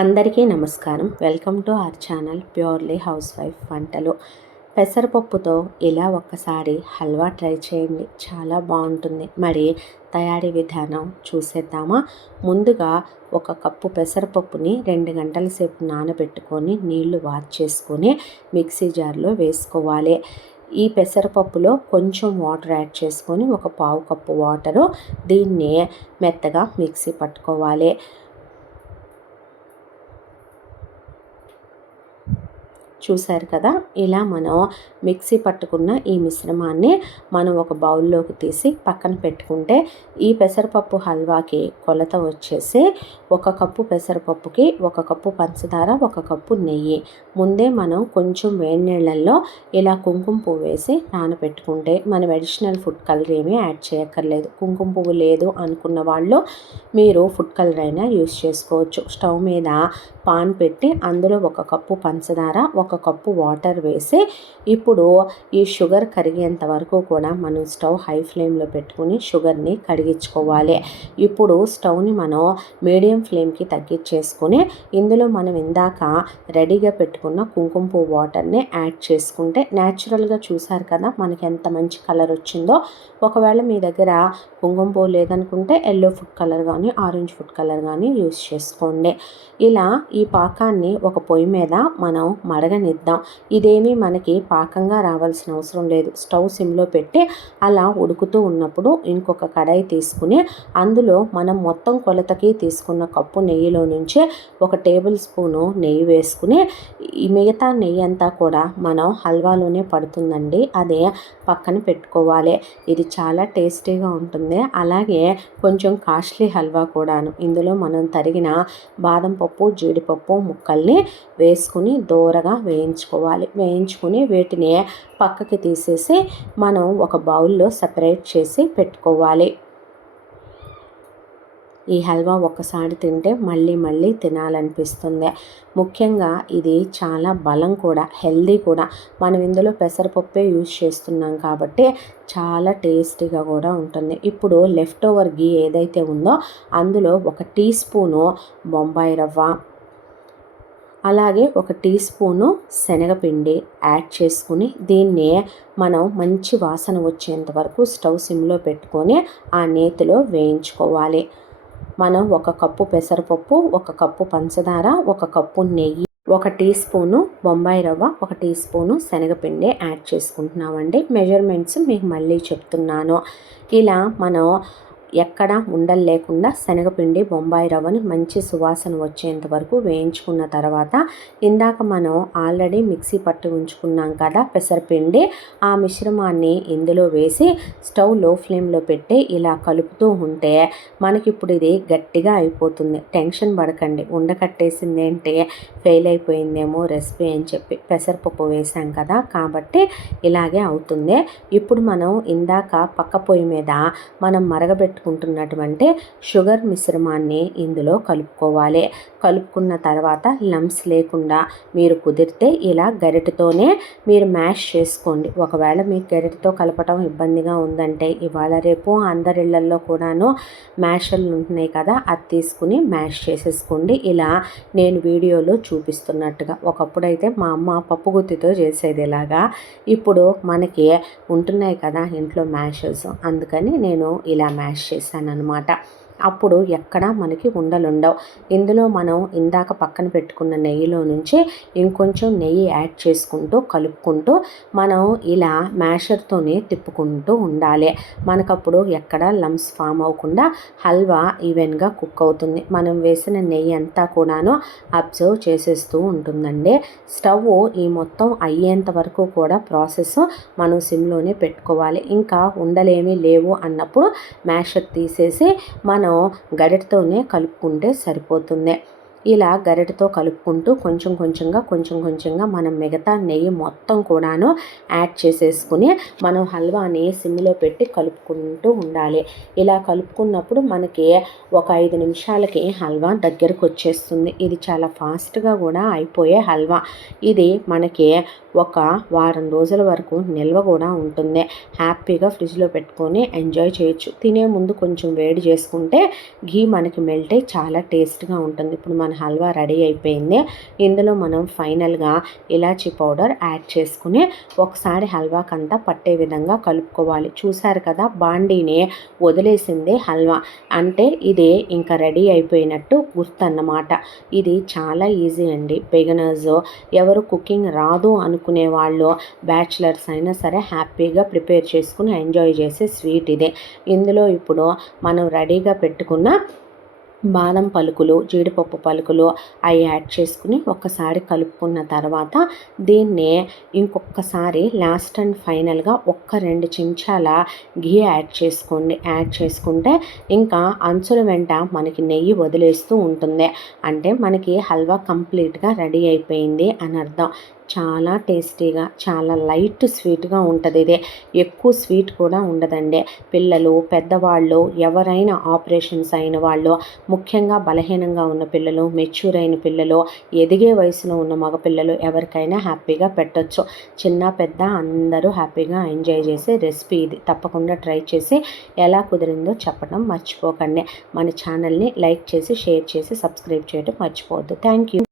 అందరికీ నమస్కారం. Welcome to our channel purely house wife వంటలు. పెసరపప్పుతో ఇలా ఒక్కసారి హల్వా ట్రై చేయండి, చాలా బాగుంటుంది. మరి తయారీ విధానం చూసేద్దామా? ముందుగా ఒక కప్పు పెసరపప్పుని 2 గంటల సేపు నానబెట్టుకొని నీళ్లు వార్చేసుకొని మిక్సీ జార్లో వేసుకోవాలి. ఈ పెసరపప్పులో కొంచెం వాటర్ యాడ్ చేసుకొని ఒక పావు కప్పు వాటరు దీన్ని మెత్తగా మిక్సీ పట్టుకోవాలి. చూశారు కదా, ఇలా మనం మిక్సీ పట్టుకున్న ఈ మిశ్రమాన్ని మనం ఒక బౌల్లోకి తీసి పక్కన పెట్టుకుంటే ఈ పెసరపప్పు హల్వాకి కొలత వచ్చేసి 1 కప్పు పెసరపప్పుకి 1 కప్పు పంచదార, 1 కప్పు నెయ్యి. ముందే మనం కొంచెం వేడి నీళ్ళల్లో ఇలా కుంకుమ పువ్వు వేసి నానబెట్టుకుంటే మనం అడిషనల్ ఫుడ్ కలర్ ఏమీ యాడ్ చేయక్కర్లేదు. కుంకుమ పువ్వు లేదు అనుకున్న వాళ్ళు మీరు ఫుడ్ కలర్ అయినా యూస్ చేసుకోవచ్చు. స్టవ్ మీద పాన్ పెట్టి అందులో 1 కప్పు పంచదార, 1 కప్పు వాటర్ వేసి ఇప్పుడు ఈ షుగర్ కరిగేంత వరకు కూడా మనం స్టవ్ హై ఫ్లేమ్లో పెట్టుకుని షుగర్ని కడిగించుకోవాలి. ఇప్పుడు స్టవ్ని మనం మీడియం ఫ్లేమ్కి తగ్గించేసుకుని ఇందులో మనం ఇందాక రెడీగా పెట్టుకున్న కుంకుమ పువ్వు వాటర్ని యాడ్ చేసుకుంటే న్యాచురల్గా చూసారు కదా మనకి ఎంత మంచి కలర్ వచ్చిందో. ఒకవేళ మీ దగ్గర కుంకుమ పువ్వు లేదనుకుంటే ఎల్లో ఫుడ్ కలర్ కానీ ఆరెంజ్ ఫుడ్ కలర్ కానీ యూస్ చేసుకోండి. ఇలా ఈ పాకాన్ని ఒక పొయ్యి మీద మనం మరగనిద్దాం. ఇదేమీ మనకి పాకంగా రావాల్సిన అవసరం లేదు. స్టవ్ సిమ్లో పెట్టి అలా ఉడుకుతూ ఉన్నప్పుడు ఇంకొక కడాయి తీసుకుని అందులో మనం మొత్తం కొలతకి తీసుకున్న కప్పు నెయ్యిలో నుంచి 1 టేబుల్ స్పూను నెయ్యి వేసుకుని ఈ మిగతా నెయ్యి అంతా కూడా మనం హల్వాలోనే పడుతుందండి, అదే పక్కన పెట్టుకోవాలి. ఇది చాలా టేస్టీగా ఉంటుంది, అలాగే కొంచెం కాస్ట్లీ హల్వా కూడాను. ఇందులో మనం తరిగిన బాదం పప్పు, జీడిపప్పు ముక్కల్ని వేసుకుని దూరగా వేయించుకుని వీటిని పక్కకి తీసేసి మనం ఒక బౌల్లో సపరేట్ చేసి పెట్టుకోవాలి. ఈ హల్వా ఒక్కసారి తింటే మళ్ళీ తినాలనిపిస్తుంది. ముఖ్యంగా ఇది చాలా బలం కూడా, హెల్దీ కూడా. మనం ఇందులో పెసరపప్పే యూజ్ చేస్తున్నాం కాబట్టి చాలా టేస్టీగా కూడా ఉంటుంది. ఇప్పుడు లెఫ్ట్ ఓవర్ గీ ఏదైతే ఉందో అందులో 1 టీ స్పూను బొంబాయి రవ్వ, అలాగే 1 టీ స్పూను శనగపిండి యాడ్ చేసుకుని దీన్ని మనం మంచి వాసన వచ్చేంత వరకు స్టవ్ సిమ్లో పెట్టుకొని ఆ నేతిలో వేయించుకోవాలి. మనం 1 కప్పు పెసరపప్పు, 1 కప్పు పంచదార, 1 కప్పు నెయ్యి, 1 టీ స్పూను బొంబాయి రవ్వ, 1 టీ స్పూను శనగపిండి యాడ్ చేసుకుంటున్నామండి. మెజర్మెంట్స్ మీకు మళ్ళీ చెప్తున్నాను. ఇలా మనం ఎక్కడ ఉండలు లేకుండా శనగపిండి, బొంబాయి రవ్వని మంచి సువాసన వచ్చేంత వరకు వేయించుకున్న తర్వాత ఇందాక మనం ఆల్రెడీ మిక్సీ పట్టి ఉంచుకున్నాం కదా పెసరపిండి, ఆ మిశ్రమాన్ని ఇందులో వేసి స్టవ్ లో ఫ్లేమ్లో పెట్టి ఇలా కలుపుతూ ఉంటే మనకి ఇప్పుడు ఇది గట్టిగా అయిపోతుంది. టెన్షన్ పడకండి, ఉండకట్టేసింది ఏంటి, ఫెయిల్ అయిపోయిందేమో రెసిపీ అని చెప్పి. పెసరపప్పు వేసాం కదా కాబట్టి ఇలాగే అవుతుంది. ఇప్పుడు మనం ఇందాక పక్క పొయ్యి మీద మనం మరగబెట్టుకుంటున్నటువంటి షుగర్ మిశ్రమాన్ని ఇందులో కలుపుకోవాలి. కలుపుకున్న తర్వాత లంప్స్ లేకుండా మీరు కుదిరితే ఇలా గరిటెతోనే మీరు మ్యాష్ చేసుకోండి. ఒకవేళ మీకు గరిటెతో కలపటం ఇబ్బందిగా ఉందంటే ఇవాళ రేపు అందరిళ్లల్లో కూడాను మ్యాషర్లు ఉంటున్నాయి కదా, అది తీసుకుని మ్యాష్ చేసేసుకోండి. ఇలా నేను వీడియోలో చూపిస్తున్నట్టుగా. ఒకప్పుడైతే మా అమ్మ పప్పు గుత్తితో చేసేది ఇలాగా. ఇప్పుడు మనకి ఉంటున్నాయి కదా ఇంట్లో మ్యాషర్స్, అందుకని నేను ఇలా మ్యాష్ చేశాను అనమాట. అప్పుడు ఎక్కడా మనకి ఉండలుండవు. ఇందులో మనం ఇందాక పక్కన పెట్టుకున్న నెయ్యిలో నుంచి ఇంకొంచెం నెయ్యి యాడ్ చేసుకుంటూ కలుపుకుంటూ మనం ఇలా మ్యాషర్తోనే తిప్పుకుంటూ ఉండాలి. మనకప్పుడు ఎక్కడ లంప్స్ ఫామ్ అవ్వకుండా హల్వా ఈవెన్గా కుక్ అవుతుంది. మనం వేసిన నెయ్యి అంతా కూడాను అబ్జర్వ్ చేసేస్తూ ఉంటుందండి. స్టవ్ ఈ మొత్తం అయ్యేంత వరకు కూడా ప్రాసెస్ మనం సిమ్లోనే పెట్టుకోవాలి. ఇంకా ఉండలేమీ లేవు అన్నప్పుడు మ్యాషర్ తీసేసి మనం గరిటెతోనే కలుపుకుంటే సరిపోతుంది. ఇలా గరిటెతో కలుపుకుంటూ కొంచెం కొంచెంగా మనం మిగతా నెయ్యి మొత్తం కూడాను యాడ్ చేసేసుకుని మనం హల్వాని సిమ్లో పెట్టి కలుపుకుంటూ ఉండాలి. ఇలా కలుపుకున్నప్పుడు మనకి ఒక 5 నిమిషాలకి హల్వా దగ్గరకు వచ్చేస్తుంది. ఇది చాలా ఫాస్ట్గా కూడా అయిపోయే హల్వా. ఇది మనకి ఒక వారం రోజుల వరకు నిల్వ కూడా ఉంటుంది. హ్యాపీగా ఫ్రిడ్జ్లో పెట్టుకొని ఎంజాయ్ చేయొచ్చు. తినే ముందు కొంచెం వేడి చేసుకుంటే ఘీ మనకి మెల్ట్ అయ్యి చాలా టేస్ట్గా ఉంటుంది. ఇప్పుడు మన హల్వా రెడీ అయిపోయింది. ఇందులో మనం ఫైనల్గా ఇలాచీ పౌడర్ యాడ్ చేసుకుని ఒకసారి హల్వాకంతా పట్టే విధంగా కలుపుకోవాలి. చూసారు కదా, బాండీని వదిలేసింది హల్వా, అంటే ఇది ఇంకా రెడీ అయిపోయినట్టు గుర్తన్నమాట. ఇది చాలా ఈజీ అండి. బిగినర్స్, ఎవరు కుకింగ్ రాదు అనుకునే వాళ్ళు, బ్యాచిలర్స్ అయినా సరే హ్యాపీగా ప్రిపేర్ చేసుకుని ఎంజాయ్ చేసే స్వీట్ ఇదే. ఇందులో ఇప్పుడు మనం రెడీగా పెట్టుకున్న బాదం పలుకులు, జీడిపప్పు పలుకులు అవి యాడ్ చేసుకుని ఒక్కసారి కలుపుకున్న తర్వాత దీన్ని ఇంకొకసారి లాస్ట్ అండ్ ఫైనల్గా 1-2 చెంచాల ఘీ యాడ్ చేసుకోండి. యాడ్ చేసుకుంటే ఇంకా అంచుల వెంట మనకి నెయ్యి వదిలేస్తూ ఉంటుంది. అంటే మనకి హల్వా కంప్లీట్గా రెడీ అయిపోయింది అని అర్థం. చాలా టేస్టీగా, చాలా లైట్ స్వీట్గా ఉంటుంది. ఇదే ఎక్కువ స్వీట్ కూడా ఉండదండి. పిల్లలు, పెద్దవాళ్ళు, ఎవరైనా ఆపరేషన్స్ అయిన వాళ్ళు, ముఖ్యంగా బలహీనంగా ఉన్న పిల్లలు, మెచ్యూర్ అయిన పిల్లలు, ఎదిగే వయసులో ఉన్న మగపిల్లలు ఎవరికైనా హ్యాపీగా పెట్టొచ్చు. చిన్న పెద్ద అందరూ హ్యాపీగా ఎంజాయ్ చేసే రెసిపీ ఇది. తప్పకుండా ట్రై చేసి ఎలా కుదిరిందో చెప్పడం మర్చిపోకండి. మన ఛానల్ని లైక్ చేసి, షేర్ చేసి, సబ్స్క్రైబ్ చేయడం మర్చిపోవద్దు. Thank you.